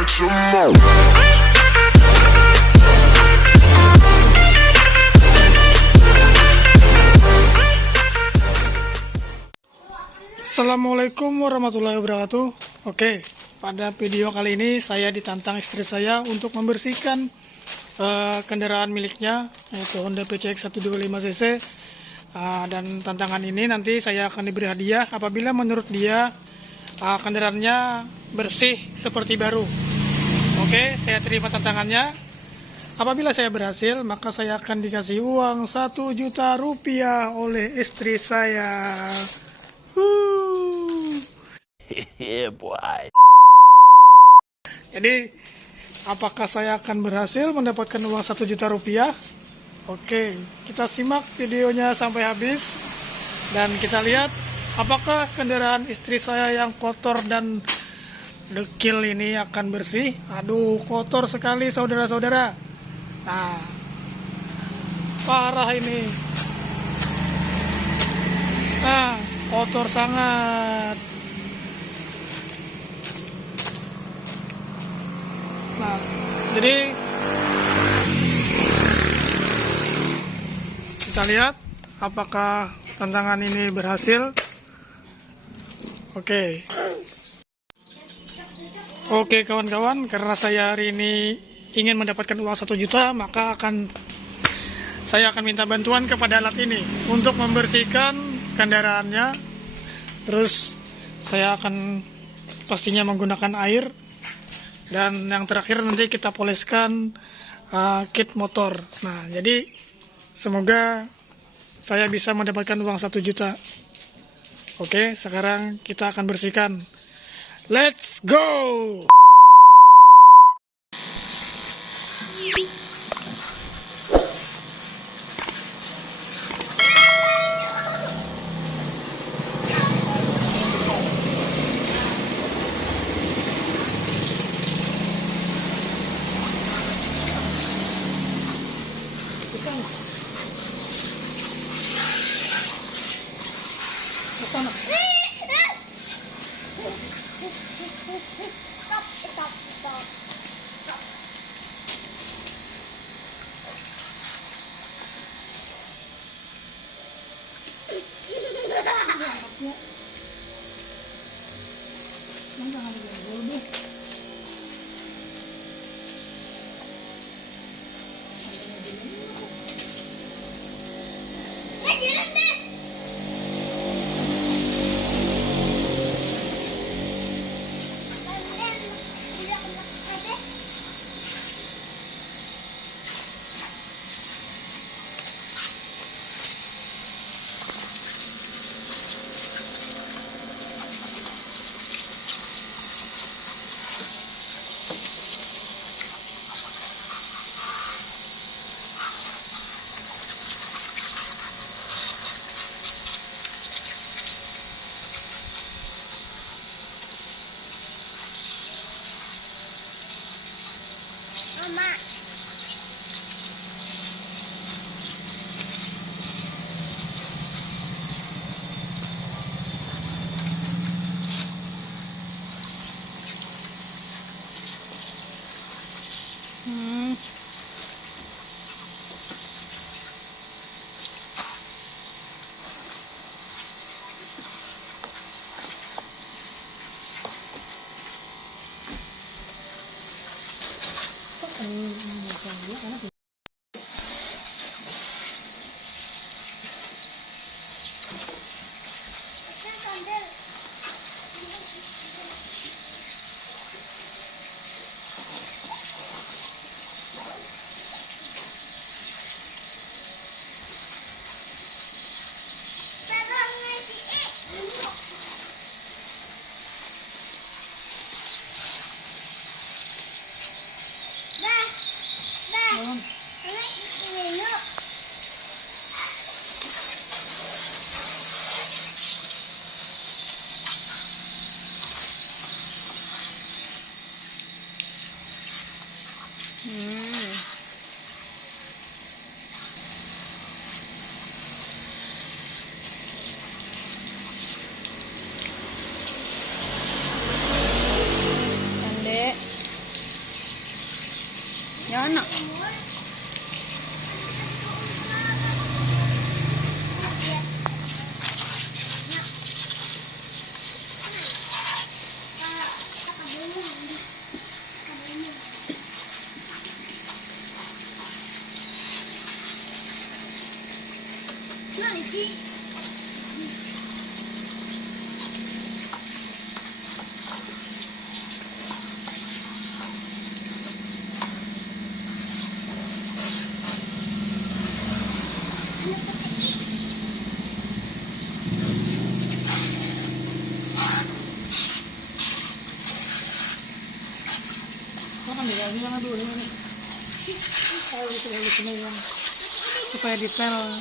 get your mo. Assalamualaikum warahmatullahi wabarakatuh. Oke, pada video kali ini saya ditantang istri saya untuk membersihkan kendaraan miliknya, yaitu Honda PCX 125cc. Dan tantangan ini nanti saya akan diberi hadiah apabila menurut dia kendaraannya bersih seperti baru. Oke, saya terima tantangannya. Apabila saya berhasil, maka saya akan dikasih uang 1 juta rupiah oleh istri saya. Yeah, boy. Jadi, apakah saya akan berhasil mendapatkan uang 1 juta rupiah? Oke, kita simak videonya sampai habis. Dan kita lihat apakah kendaraan istri saya yang kotor dan dekil ini akan bersih. Aduh, kotor sekali saudara-saudara. Nah, parah ini. Nah, kotor sangat. Nah, jadi kita lihat apakah tantangan ini berhasil. Oke, kawan-kawan, karena saya hari ini ingin mendapatkan uang 1 juta, maka saya akan minta bantuan kepada alat ini untuk membersihkan kendaraannya. Terus saya akan pastinya menggunakan air. Dan yang terakhir nanti kita poleskan kit motor. Nah, jadi semoga saya bisa mendapatkan uang 1 juta. Oke, sekarang kita akan bersihkan. Let's go! Sana. Stop. Mama. Ya anak. Kan dikasih yang dulu ini. Saya gitu yang supaya detail.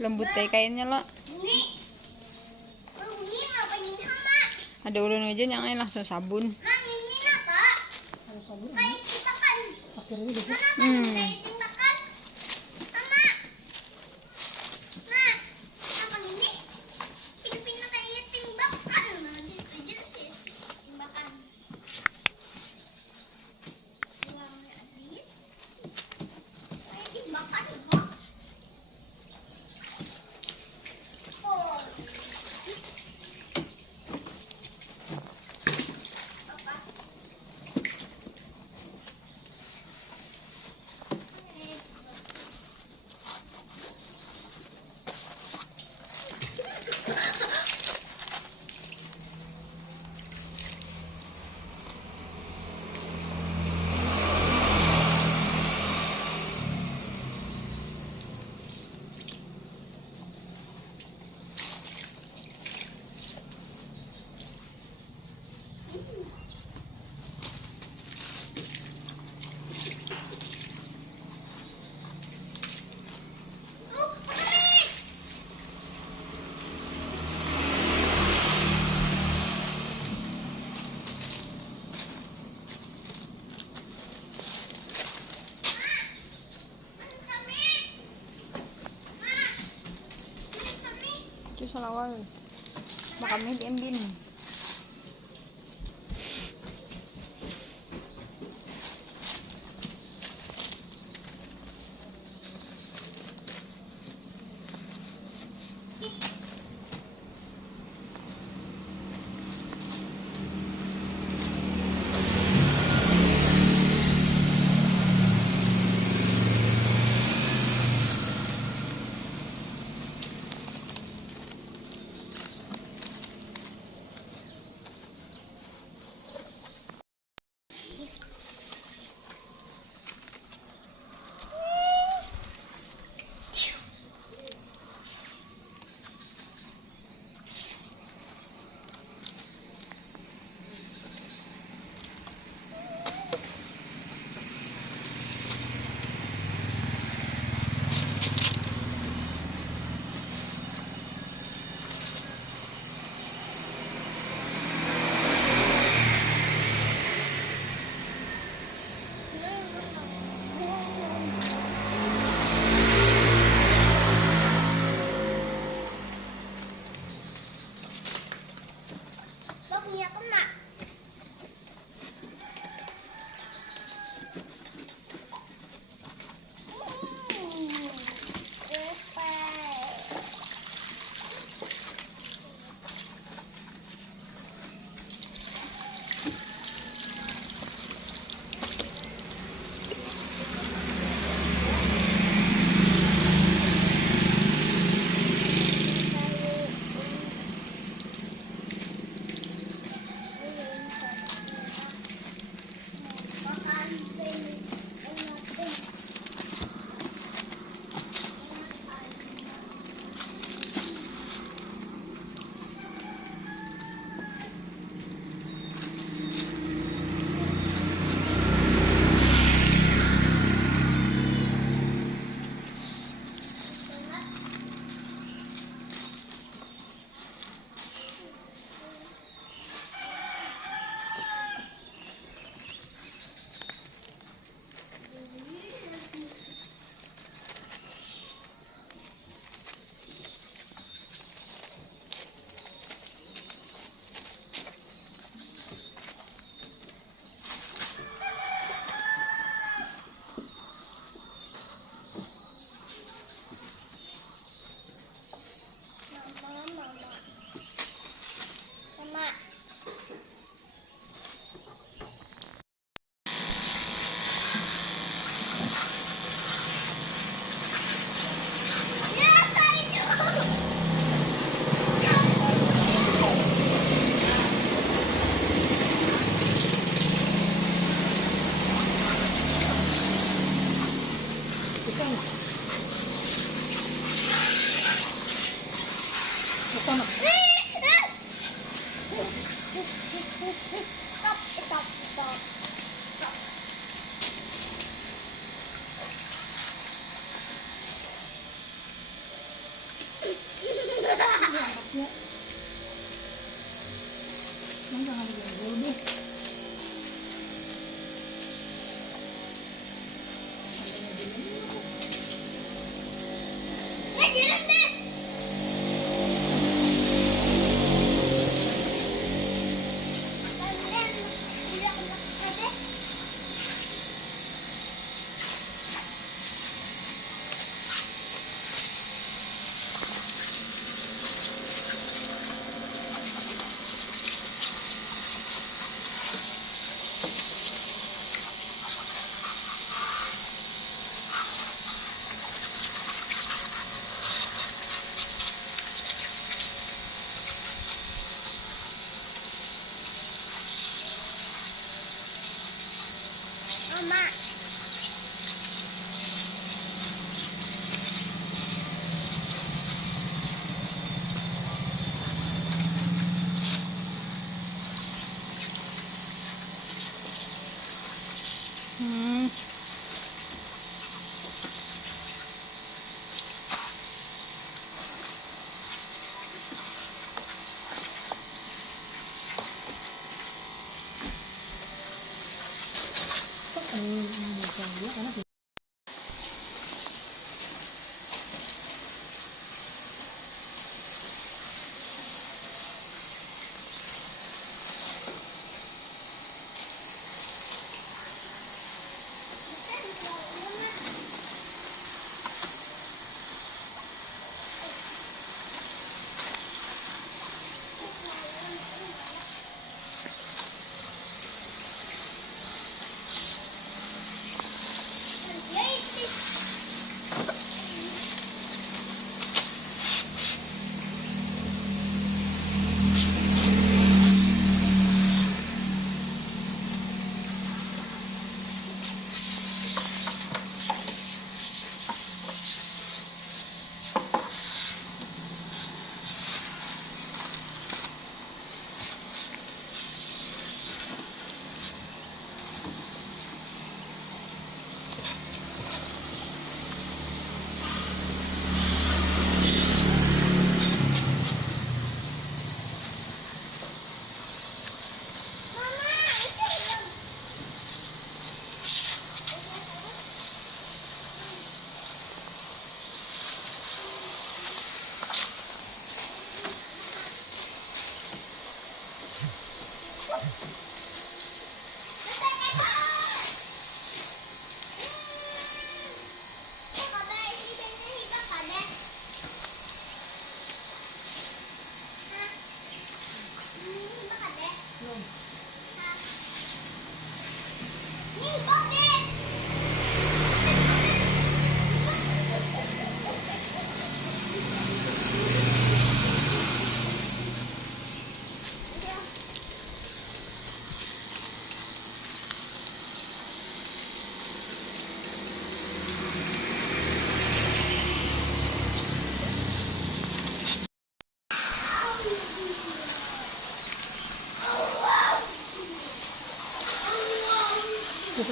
Lembut teh kainnya lo. Ada ulun aja yang langsung sabun. Pasir ini gitu. Ito sa lawal. Baka made and bin. Bác nghe con nè. Stop, stop, stop. Ya, jalan deh.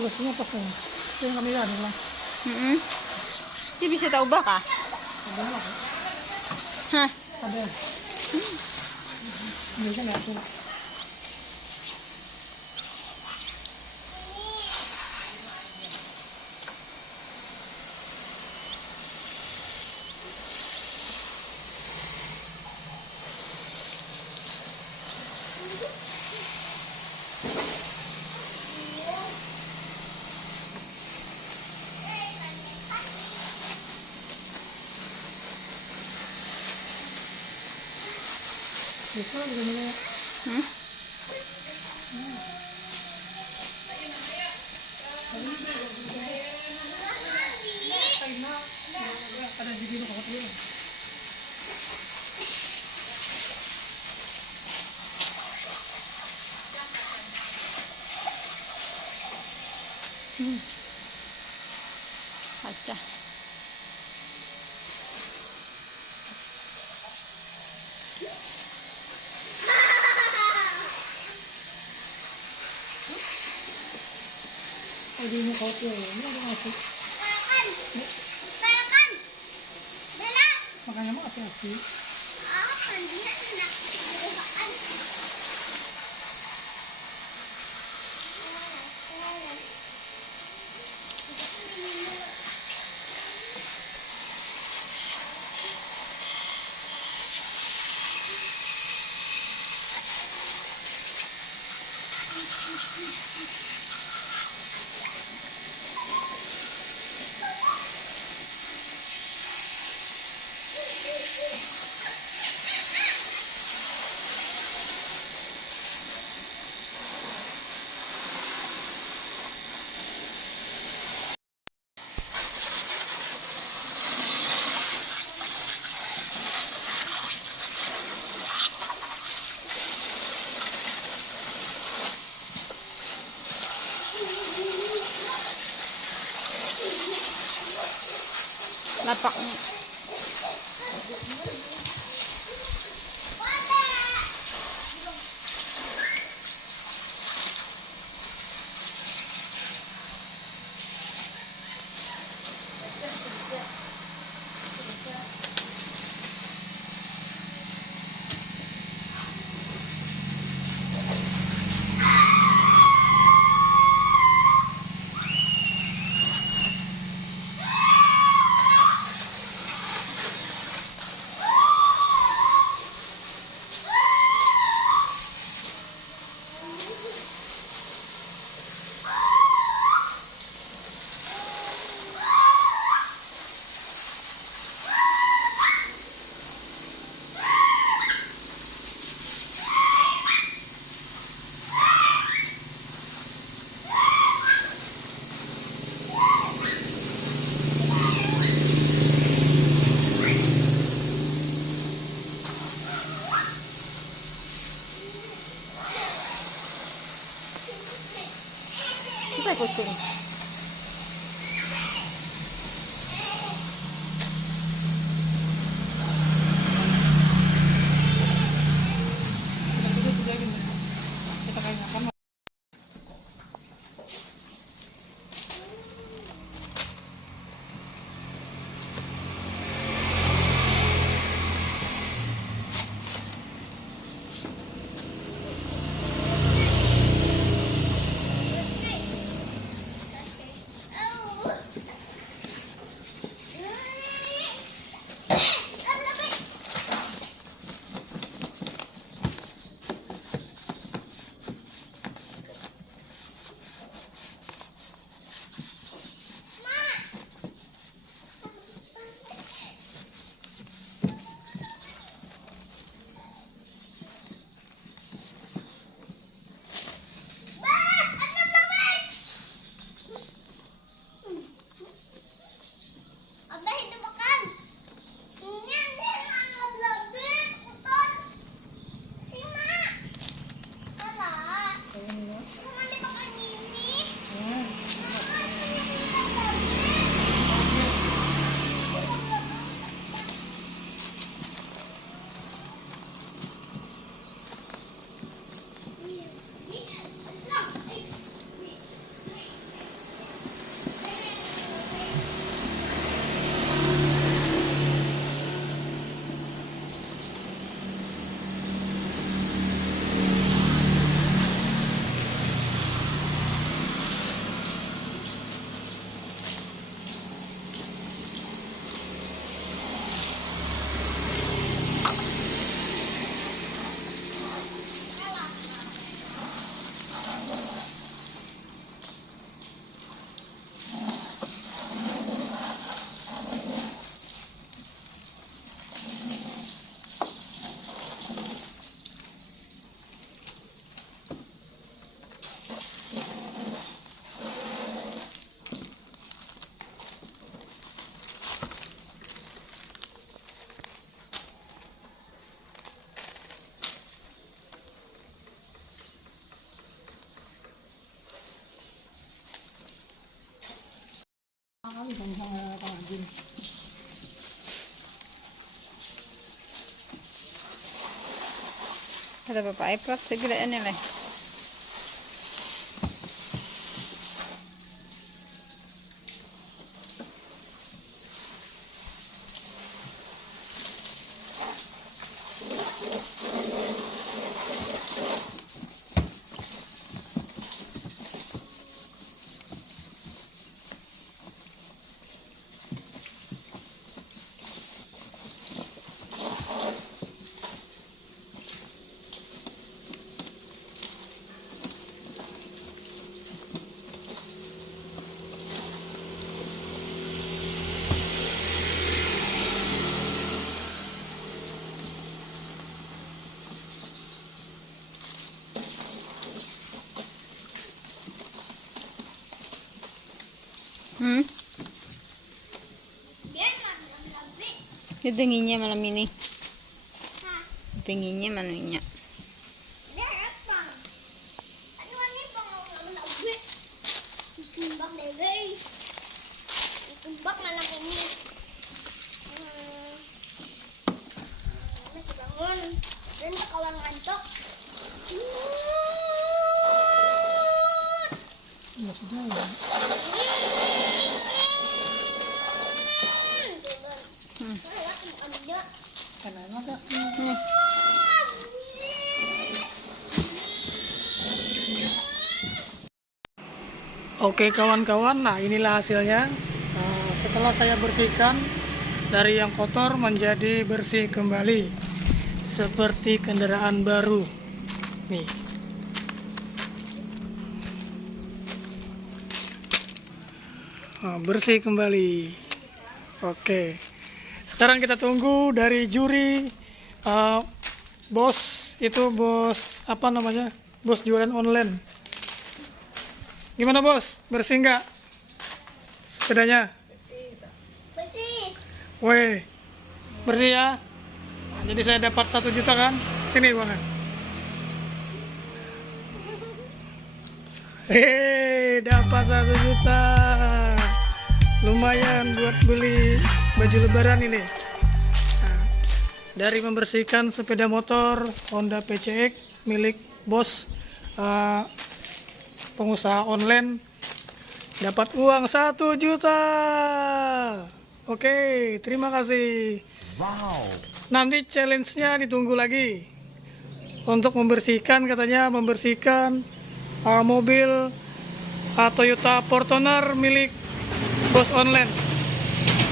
Tapos, yung pas na yun. Ito yung kami yan, lang. Di bisa tahu ba ka? Sabi mo ako. Ha? Sabi. Hindi siya natin. Ito, ganun na. Hmm? Acha. Hindi mo kote. Hindi mo kote. Tarakan! Tarakan! Bella! Makanya mo kasi asi. Hindi na anak. Tarakan! Lapak niya. Apa kucing? Kita kayak makan. Kata bapak iPad segera ini lah. Dia malam lebih. Itu dinginnya malam ini. Hah? Dinginnya manunya. Dia apa? Ano ni bang lebih? Tumbak deh guys. Tumbak malam ini. Masih bangun. Dan kawan ngantuk. Ya sudah ya. Kanana Kak. Oke kawan-kawan, nah inilah hasilnya. Setelah saya bersihkan dari yang kotor menjadi bersih kembali seperti kendaraan baru. Nih. Bersih kembali. Oke. Sekarang kita tunggu dari juri bos itu, bos apa namanya? Bos jualan online. Gimana bos? Bersih nggak sepedanya? Bersih. Woi, bersih ya. Nah, jadi saya dapat 1 juta kan? Sini uangnya. Dapat 1 juta. Lumayan buat beli baju lebaran ini. Nah, dari membersihkan sepeda motor Honda PCX milik bos pengusaha online, dapat uang 1 juta. Oke, terima kasih. Nanti challenge-nya ditunggu lagi untuk membersihkan, katanya membersihkan mobil Toyota Fortuner milik bos online.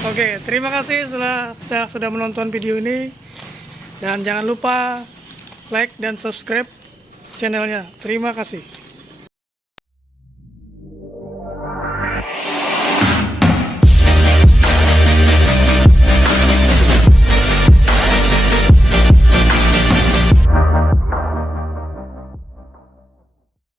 Oke, terima kasih sudah menonton video ini, dan jangan lupa like dan subscribe channelnya. Terima kasih.